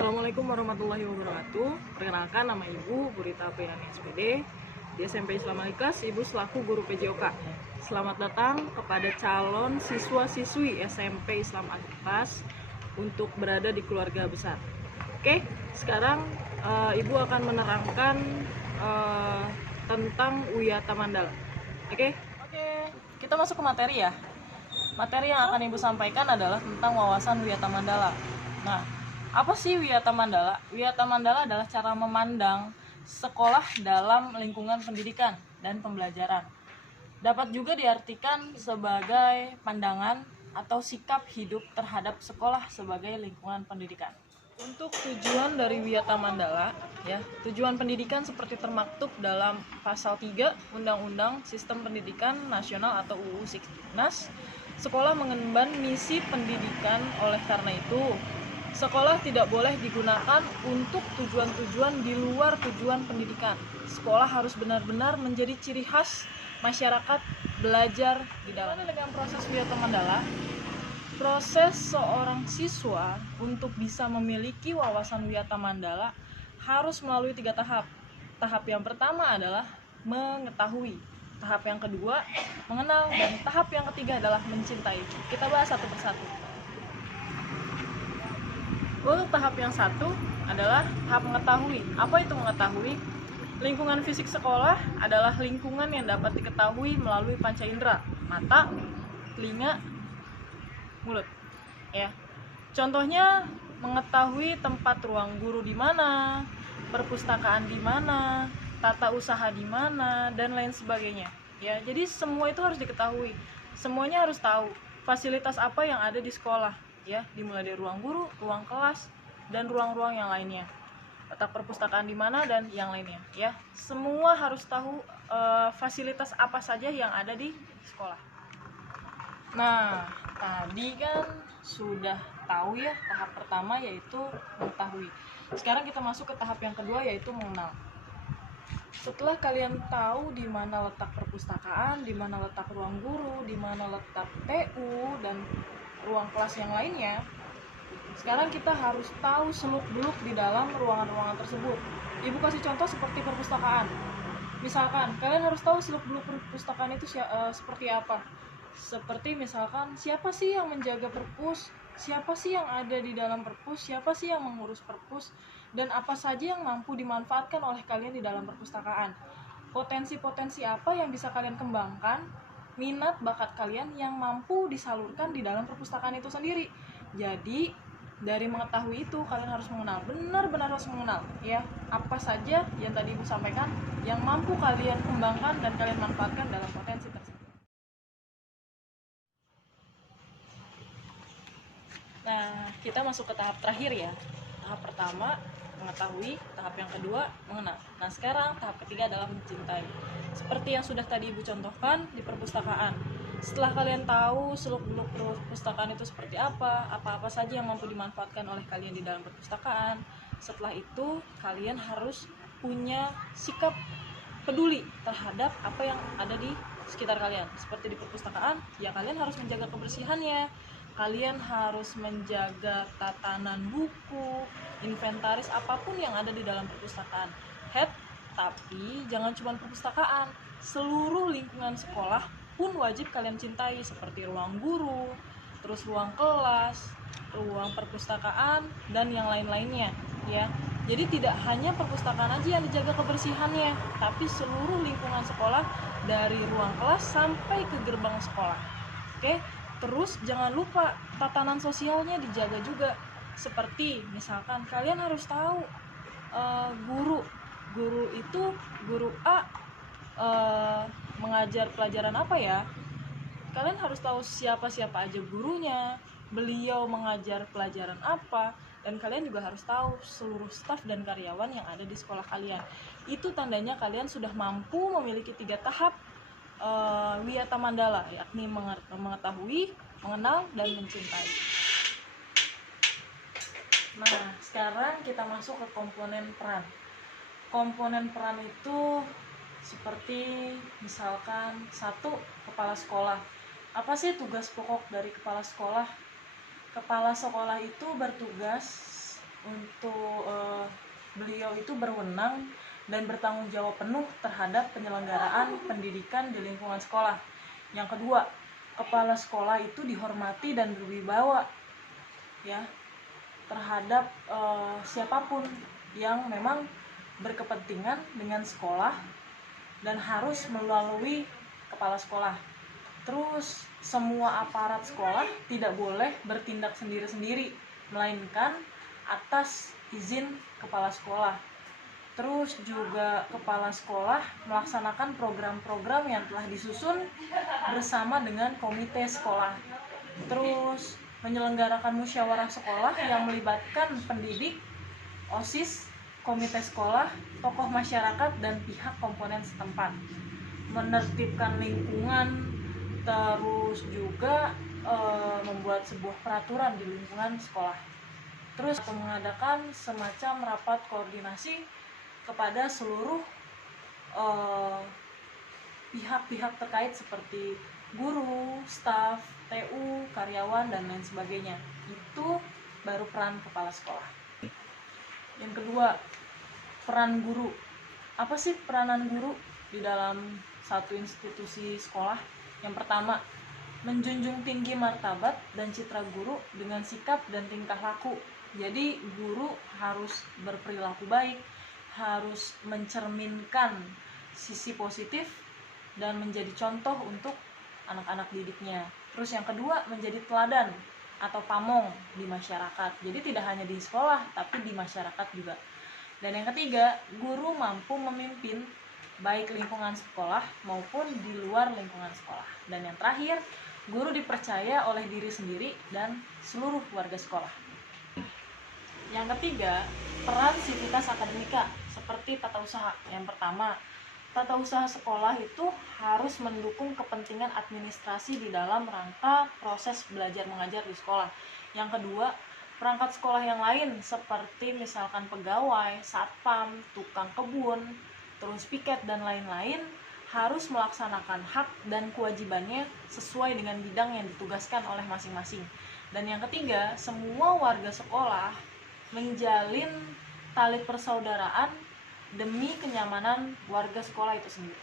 Assalamualaikum warahmatullahi wabarakatuh. Perkenalkan, nama Ibu Burita Apriani SPD di SMP Islam Alikas. Ibu selaku guru PJOK. Selamat datang kepada calon siswa-siswi SMP Islam Alikas untuk berada di keluarga besar. Oke, sekarang Ibu akan menerangkan tentang Wiyata Mandala. Oke, kita masuk ke materi ya. Materi yang akan Ibu sampaikan adalah tentang wawasan Wiyata Mandala. Nah, apa sih Wiyata Mandala? Wiyata Mandala adalah cara memandang sekolah dalam lingkungan pendidikan dan pembelajaran. Dapat juga diartikan sebagai pandangan atau sikap hidup terhadap sekolah sebagai lingkungan pendidikan. Untuk tujuan dari Wiyata Mandala, ya, tujuan pendidikan seperti termaktub dalam pasal 3 Undang-Undang Sistem Pendidikan Nasional atau UU Siknas, sekolah mengemban misi pendidikan. Oleh karena itu, sekolah tidak boleh digunakan untuk tujuan-tujuan di luar tujuan pendidikan. Sekolah harus benar-benar menjadi ciri khas masyarakat belajar di dalamnya. Dengan proses Wiyata Mandala, proses seorang siswa untuk bisa memiliki wawasan Wiyata Mandala harus melalui 3 tahap. Tahap yang pertama adalah mengetahui. Tahap yang kedua, mengenal. Dan tahap yang ketiga adalah mencintai. Kita bahas satu persatu. Untuk tahap yang satu adalah tahap mengetahui. Apa itu mengetahui? Lingkungan fisik sekolah adalah lingkungan yang dapat diketahui melalui panca indera, mata, telinga, mulut. Ya. Contohnya mengetahui tempat ruang guru di mana, perpustakaan di mana, tata usaha di mana, dan lain sebagainya. Ya, jadi semua itu harus diketahui. Semuanya harus tahu fasilitas apa yang ada di sekolah. Ya, dimulai dari ruang guru, ruang kelas, dan ruang-ruang yang lainnya. Letak perpustakaan di mana dan yang lainnya. Ya, semua harus tahu fasilitas apa saja yang ada di sekolah. Nah, tadi kan sudah tahu ya tahap pertama yaitu mengetahui. Sekarang kita masuk ke tahap yang kedua yaitu mengenal. Setelah kalian tahu di mana letak perpustakaan, di mana letak ruang guru, di mana letak TU dan ruang kelas yang lainnya, sekarang kita harus tahu seluk-beluk di dalam ruangan-ruangan tersebut. Ibu kasih contoh seperti perpustakaan. Misalkan kalian harus tahu seluk-beluk perpustakaan itu seperti apa. Seperti misalkan siapa sih yang menjaga perpus, siapa sih yang ada di dalam perpus, siapa sih yang mengurus perpus, dan apa saja yang mampu dimanfaatkan oleh kalian di dalam perpustakaan. Potensi-potensi apa yang bisa kalian kembangkan, minat bakat kalian yang mampu disalurkan di dalam perpustakaan itu sendiri. Jadi dari mengetahui itu kalian harus mengenal, benar-benar harus mengenal ya apa saja yang tadi Ibu sampaikan yang mampu kalian kembangkan dan kalian manfaatkan dalam potensi tersebut. Nah, kita masuk ke tahap terakhir ya. Tahap pertama mengetahui, tahap yang kedua mengenal. Nah, sekarang tahap ketiga adalah mencintai. Seperti yang sudah tadi Ibu contohkan di perpustakaan. Setelah kalian tahu seluk-beluk perpustakaan itu seperti apa saja yang mampu dimanfaatkan oleh kalian di dalam perpustakaan, setelah itu kalian harus punya sikap peduli terhadap apa yang ada di sekitar kalian. Seperti di perpustakaan, ya kalian harus menjaga kebersihannya, kalian harus menjaga tatanan buku, inventaris apapun yang ada di dalam perpustakaan. Tapi jangan cuma perpustakaan, seluruh lingkungan sekolah pun wajib kalian cintai, seperti ruang guru, terus ruang kelas, ruang perpustakaan, dan yang lain-lainnya ya. Jadi tidak hanya perpustakaan aja yang dijaga kebersihannya, tapi seluruh lingkungan sekolah dari ruang kelas sampai ke gerbang sekolah. Oke? Terus jangan lupa tatanan sosialnya dijaga juga. Seperti misalkan kalian harus tahu guru itu guru A mengajar pelajaran apa ya. Kalian harus tahu siapa-siapa aja gurunya, beliau mengajar pelajaran apa, dan kalian juga harus tahu seluruh staf dan karyawan yang ada di sekolah kalian. Itu tandanya kalian sudah mampu memiliki 3 tahap Wiyata Mandala, yakni mengetahui, mengenal, dan mencintai. Nah, sekarang kita masuk ke komponen peran. Komponen peran itu seperti misalkan 1, kepala sekolah. Apa sih tugas pokok dari kepala sekolah? Kepala sekolah itu bertugas untuk beliau itu berwenang dan bertanggung jawab penuh terhadap penyelenggaraan pendidikan di lingkungan sekolah. Yang kedua, kepala sekolah itu dihormati dan berwibawa ya terhadap siapapun yang memang berkepentingan dengan sekolah dan harus melalui kepala sekolah. Terus semua aparat sekolah tidak boleh bertindak sendiri-sendiri, melainkan atas izin kepala sekolah. Terus juga kepala sekolah melaksanakan program-program yang telah disusun bersama dengan komite sekolah. Terus menyelenggarakan musyawarah sekolah yang melibatkan pendidik, OSIS, komite sekolah, tokoh masyarakat, dan pihak komponen setempat. Menertibkan lingkungan, terus juga membuat sebuah peraturan di lingkungan sekolah. Terus mengadakan semacam rapat koordinasi kepada seluruh pihak-pihak terkait seperti guru, staf, TU, karyawan, dan lain sebagainya. Itu baru peran kepala sekolah. Yang kedua, peran guru. Apa sih peranan guru di dalam satu institusi sekolah? Yang pertama, menjunjung tinggi martabat dan citra guru dengan sikap dan tingkah laku. Jadi guru harus berperilaku baik, harus mencerminkan sisi positif dan menjadi contoh untuk anak-anak didiknya. Terus yang kedua, menjadi teladan atau pamong di masyarakat. Jadi tidak hanya di sekolah, tapi di masyarakat juga. Dan yang ketiga, guru mampu memimpin baik lingkungan sekolah maupun di luar lingkungan sekolah. Dan yang terakhir, guru dipercaya oleh diri sendiri dan seluruh warga sekolah. Yang ketiga, peran sivitas akademika seperti tata usaha. Yang pertama, tata usaha sekolah itu harus mendukung kepentingan administrasi di dalam rangka proses belajar mengajar di sekolah. Yang kedua, perangkat sekolah yang lain seperti misalkan pegawai, satpam, tukang kebun, terus piket, dan lain-lain harus melaksanakan hak dan kewajibannya sesuai dengan bidang yang ditugaskan oleh masing-masing. Dan yang ketiga, semua warga sekolah menjalin tali persaudaraan demi kenyamanan warga sekolah itu sendiri.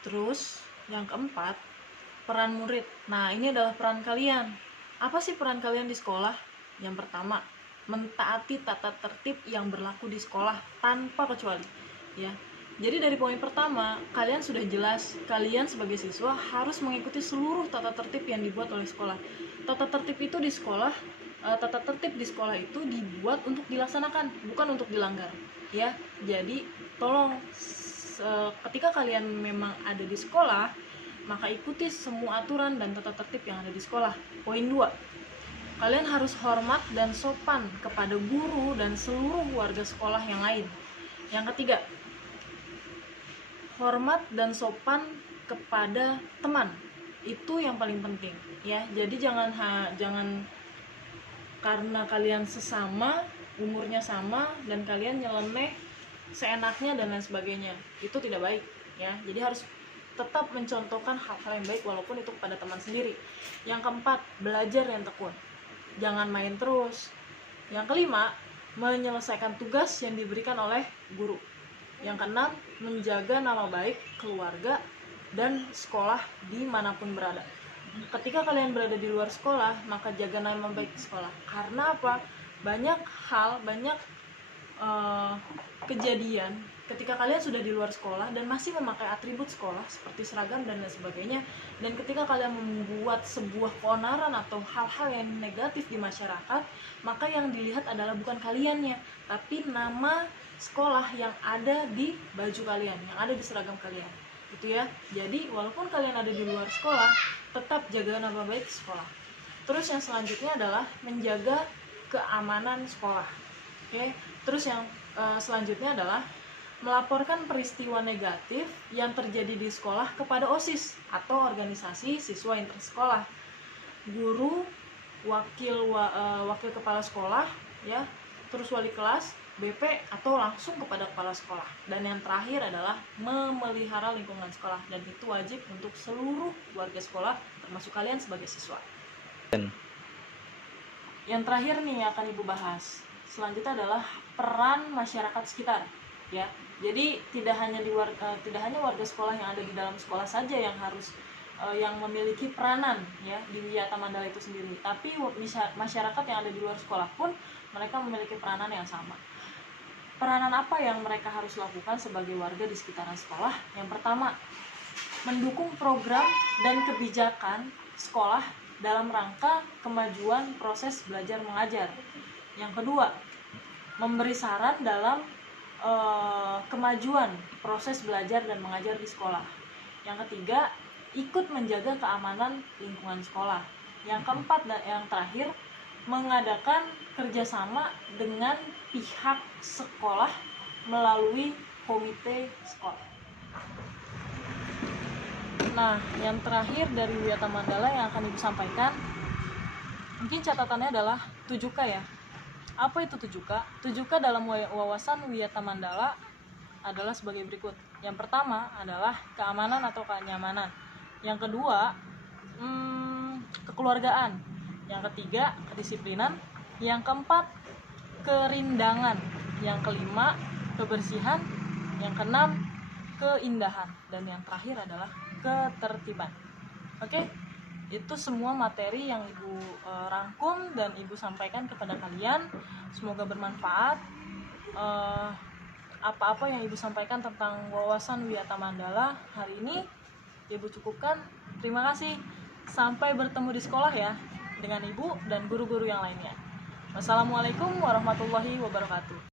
Terus yang keempat, peran murid. Nah, ini adalah peran kalian. Apa sih peran kalian di sekolah? Yang pertama, mentaati tata tertib yang berlaku di sekolah tanpa kecuali. Ya. Jadi dari poin pertama, kalian sudah jelas, kalian sebagai siswa harus mengikuti seluruh tata tertib yang dibuat oleh sekolah. Tata tertib di sekolah itu dibuat untuk dilaksanakan, bukan untuk dilanggar. Ya. Jadi tolong ketika kalian memang ada di sekolah, maka ikuti semua aturan dan tata tertib yang ada di sekolah. Poin 2, kalian harus hormat dan sopan kepada guru dan seluruh warga sekolah yang lain. Yang ketiga, hormat dan sopan kepada teman. Itu yang paling penting ya. Jadi jangan karena kalian sesama, umurnya sama, dan kalian nyeleneh seenaknya dan lain sebagainya. Itu tidak baik ya. Jadi harus tetap mencontohkan hal-hal yang baik walaupun itu kepada teman sendiri. Yang keempat, belajar yang tekun. Jangan main terus. Yang kelima, menyelesaikan tugas yang diberikan oleh guru. Yang keenam, menjaga nama baik keluarga dan sekolah dimanapun berada. Ketika kalian berada di luar sekolah, maka jaga nama baik sekolah. Karena apa? Banyak kejadian ketika kalian sudah di luar sekolah dan masih memakai atribut sekolah seperti seragam dan lain sebagainya, dan ketika kalian membuat sebuah keonaran atau hal-hal yang negatif di masyarakat, maka yang dilihat adalah bukan kaliannya, tapi nama sekolah yang ada di baju kalian, yang ada di seragam kalian, gitu ya. Jadi walaupun kalian ada di luar sekolah, tetap jaga nama baik sekolah. Terus yang selanjutnya adalah menjaga keamanan sekolah. Oke. Terus yang selanjutnya adalah melaporkan peristiwa negatif yang terjadi di sekolah kepada OSIS atau organisasi siswa intersekolah, guru, wakil kepala sekolah, ya, terus wali kelas, BP, atau langsung kepada kepala sekolah. Dan yang terakhir adalah memelihara lingkungan sekolah, dan itu wajib untuk seluruh warga sekolah termasuk kalian sebagai siswa. Yang terakhir nih yang akan Ibu bahas selanjutnya adalah peran masyarakat sekitar, ya. Jadi tidak hanya warga sekolah yang ada di dalam sekolah saja yang harus yang memiliki peranan ya di Wiyata Mandala itu sendiri, tapi masyarakat yang ada di luar sekolah pun mereka memiliki peranan yang sama. Peranan apa yang mereka harus lakukan sebagai warga di sekitaran sekolah? Yang pertama, mendukung program dan kebijakan sekolah dalam rangka kemajuan proses belajar mengajar. Yang kedua, memberi saran dalam kemajuan proses belajar dan mengajar di sekolah. Yang ketiga, ikut menjaga keamanan lingkungan sekolah. Yang keempat dan yang terakhir, mengadakan kerjasama dengan pihak sekolah melalui komite sekolah. Nah, yang terakhir dari Wiyata Mandala yang akan Ibu sampaikan, mungkin catatannya adalah 7K ya. Apa itu 7K? 7K dalam wawasan Wiyata Mandala adalah sebagai berikut. Yang pertama adalah keamanan atau kenyamanan. Yang kedua, kekeluargaan. Yang ketiga, kedisiplinan. Yang keempat, kerindangan. Yang kelima, kebersihan. Yang keenam, keindahan. Dan yang terakhir adalah ketertiban. Oke? Itu semua materi yang Ibu rangkum dan Ibu sampaikan kepada kalian. Semoga bermanfaat. Apa-apa yang Ibu sampaikan tentang wawasan Wiyata Mandala hari ini Ibu cukupkan. Terima kasih. Sampai bertemu di sekolah ya dengan Ibu dan guru-guru yang lainnya. Wassalamualaikum warahmatullahi wabarakatuh.